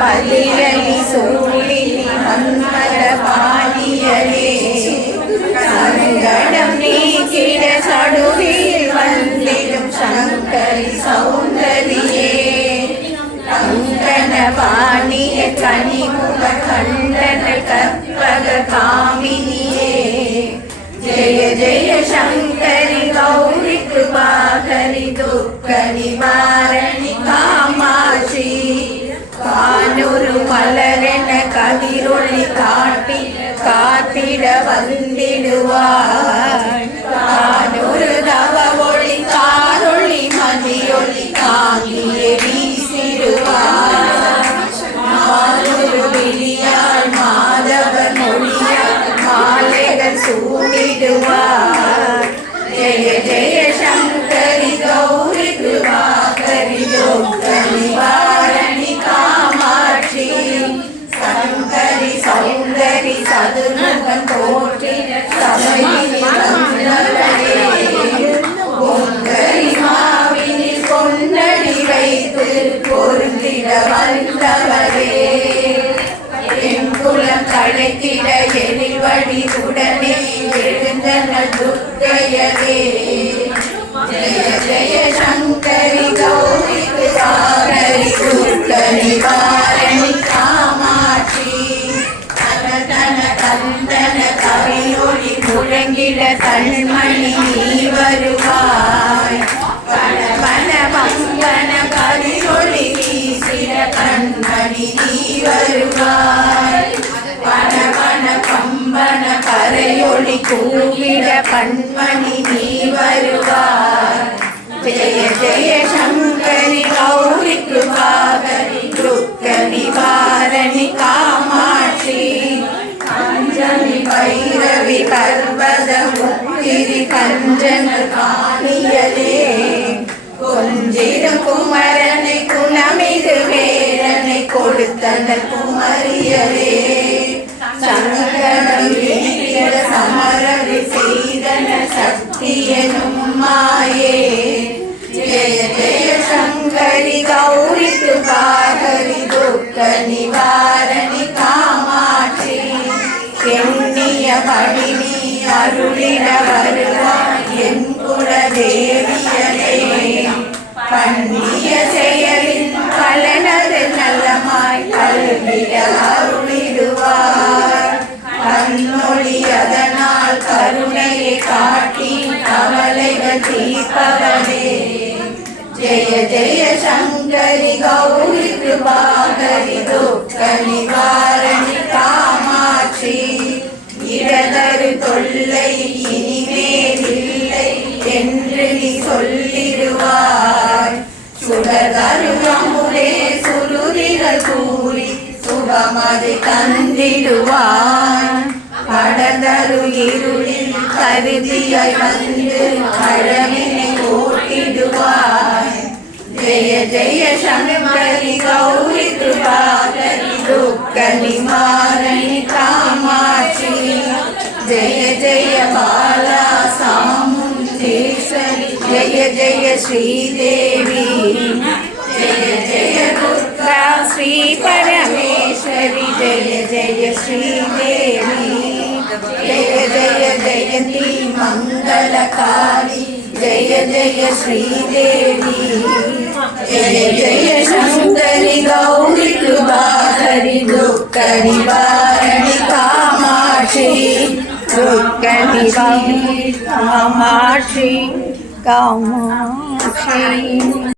பதியலி சூழினி மன்மத பாலியலே சங்கடம் நீக்கிட சடுவில் வந்திடும் சங்கரி சௌந்தரியே கங்கன பாணிய கனிமுக கண்டன கற்பக காமினியே ஜெய ஜெய சங்கரி கௌரி கிருபாகரி துக்க நிவாரணி காமாட்சி கானூரு மலரென கதிரொளி காட்டி காத்திட வந்திடுவாய் கானூரு தவ ஒளி காரொளி மதியொளி காங்கிய வீசிடுவாய் மானூரு விழியால் மாதவன் மொழியால் மாலைகள் சூடிடுவாய் ஜெய ஜெய சங்கரி கௌரி கிருபாகரி துக்க நிவாரணி காமாட்சி சங்கரி சௌந்தரி சதுர்முகன் தோற்றி சபையினி வந்தவளே பொங்கரி மாவினில் பொன்னடி வைத்து பொருந்திட வந்தவளே என் குலம் தழைத்திட எழில்வழி உடனே எழுந்தனள் துர்க்கையரே ஜெய ஜெய சங்கரி கௌரி கிருபாகரி துக்க நிவாரணி காமாட்சி தன கந்தன கவியொளி முழங்கிட கண்மணி நீ வருவாய் பணவன பங்கன கவியொளி வீசிட கண்மணி நீ வருவாய் பணவன கம்பன கரையொளி கூவிட கண்மணி நீ வருவாய் ஜெய ஜெய சங்கரி கௌரி கிருபாகரி துக்க நிவாரணி காமாட்சி அஞ்சலி பைரவி பர்வத முத்திரி கஞ்சனல் காணியலே கொஞ்சிடும் குமரனை குணமிகு வேரனை கொடுத்தனர் குமரியரே சங்கடம் வீட்டிட சமரவி செய்தன சக்தியனும் மாயே ஜெய ஜெய சங்கரி கௌரி கிருபாகரி துக்க நிவாரணி காமாட்சி எண்ணிய படினி அருளிட வருவாய் என் குல தேவியரே பண்ணிய செயலின் பலனது நல்லமாய் கல்விட அருளிடுவார் கண்ணொளி அதனால் கருணையை காட்டி கவலைகள் தீர்ப்பவனே ஜெய ஜெய சங்கரி கௌரி கிருபாகரி துக்க நிவாரணி காமாட்சி இடதரு தொல்லை இனிமேலில்லை என்று நீ சொல்லிடுவாய் சுடதரு அமுதே சுருதிகள் கூறி சுகமது தந்திடுவாய் கடதரு இருளில் கருதியாய் வந்து அழவினை ஓட்டிடுவாய் ஜெய ஜெய சங்கரி கௌரி கிருபாகரி துக்க நிவாரணி காமாட்சி ஜெய ஜெய பாலா சாமுண்டேஸ்வரி ஜெய ஜெய ஸ்ரீதேவி ஜெய ஜெய துர்கா ஸ்ரீ பரமேஸ்வரி ஜெய ஜெய ஸ்ரீதேவி जय जय जयंती मंगलकारी जय जय श्रीदेवी जय जय शंकरी गौरी कृपाकरी दुख निवारणी कामाक्षी दुख निवारणी कामाक्षी कामाक्षी।